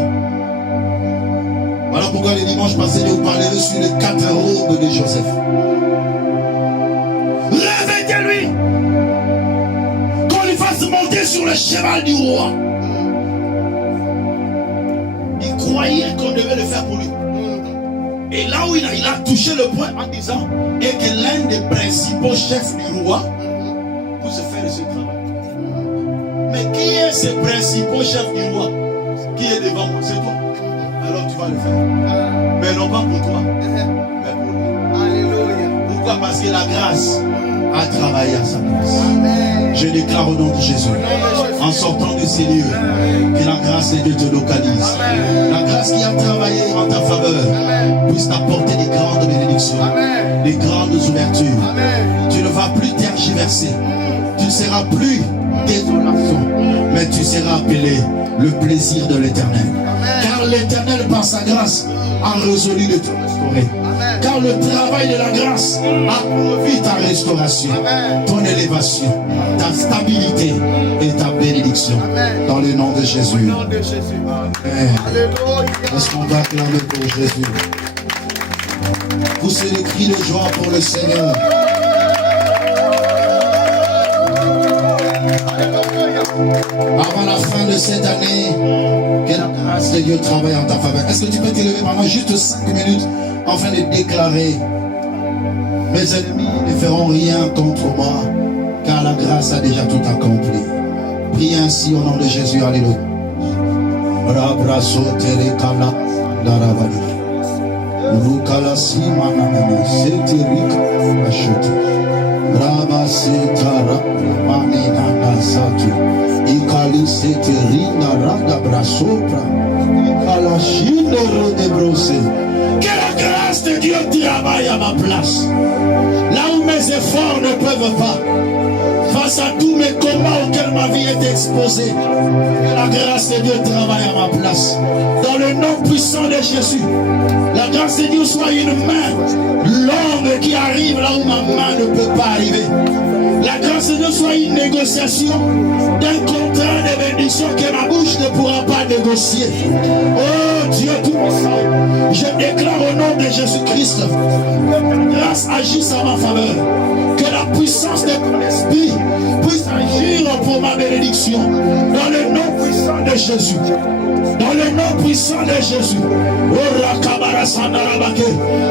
Voilà pourquoi le dimanche passé, je vous parlerai sur les 4 robes de Joseph. Revêtez-lui. Qu'on lui fasse monter sur le cheval du roi. Il croyait qu'on devait le faire pour lui. Et là où il a touché le point en disant, et que l'un des principaux chefs du roi pour se faire ce travail. Mais qui est ce principal chef du roi qui est devant moi? C'est toi. Alors tu vas le faire. Mais non pas pour toi, mais pour lui. Alléluia. Pourquoi? Parce que la grâce a travaillé à sa place. Amen. Je déclare au nom de Jésus, en sortant de ces lieux, que la grâce de Dieu te localise. La grâce qui a travaillé en ta faveur puisse t'apporter des grandes bénédictions, des grandes ouvertures. Amen. Tu ne vas plus tergiverser. Tu ne seras plus désolation, mais tu seras appelé le plaisir de l'Éternel. Car l'Éternel, par sa grâce, a résolu de te restaurer. Car le travail de la grâce a promis ta restauration, ton élévation, ta stabilité et ta bénédiction. Dans le nom de Jésus. Au nom de Jésus. Amen. Alléluia. Est-ce qu'on va acclamer pour Jésus? Poussez des cris de joie pour le Seigneur. Avant la fin de cette année, que la grâce de Dieu travaille en ta faveur. Est-ce que tu peux te lever pendant juste 5 minutes afin de déclarer: mes ennemis ne feront rien contre moi, car la grâce a déjà tout accompli. Prie ainsi au nom de Jésus. Alléluia. Que la grâce de Dieu travaille à ma place. Là où mes efforts ne peuvent pas. Face à tous mes combats auxquels ma vie est exposée. Que la grâce de Dieu travaille à ma place. Dans le nom puissant de Jésus. La grâce de Dieu soit une main longue qui arrive là où ma main ne peut pas arriver. La grâce de Dieu soit une négociation d'un contrat de bénédiction que ma bouche ne pourra pas négocier. Oh Dieu tout-puissant, je déclare au nom de Jésus-Christ que ta grâce agisse en ma faveur. Que la puissance de ton esprit puisse agir pour ma bénédiction. Dans le nom puissant de Jésus. Dans le nom puissant de Jésus.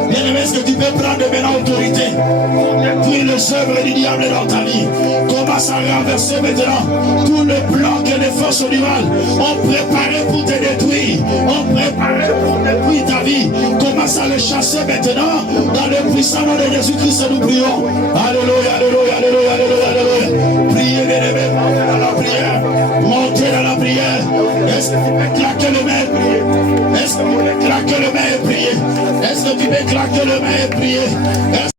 Bien-aimé, est-ce que tu peux prendre maintenant autorité pour détruire les œuvres du diable dans ta vie? Commence à renverser maintenant tout le plan que les forces du mal ont préparé pour te détruire, ont préparé pour détruire ta vie. Commence à le chasser maintenant dans le puissant nom de Jésus-Christ. Nous prions. Alléluia, alléluia, alléluia, alléluia, alléluia. Priez, bien-aimé, montez dans la prière. Montez dans la prière. Est-ce que tu peux claquer le main et prier? Est-ce que tu peux claquer le main et prier? Est-ce que tu peux claquer le main et prier?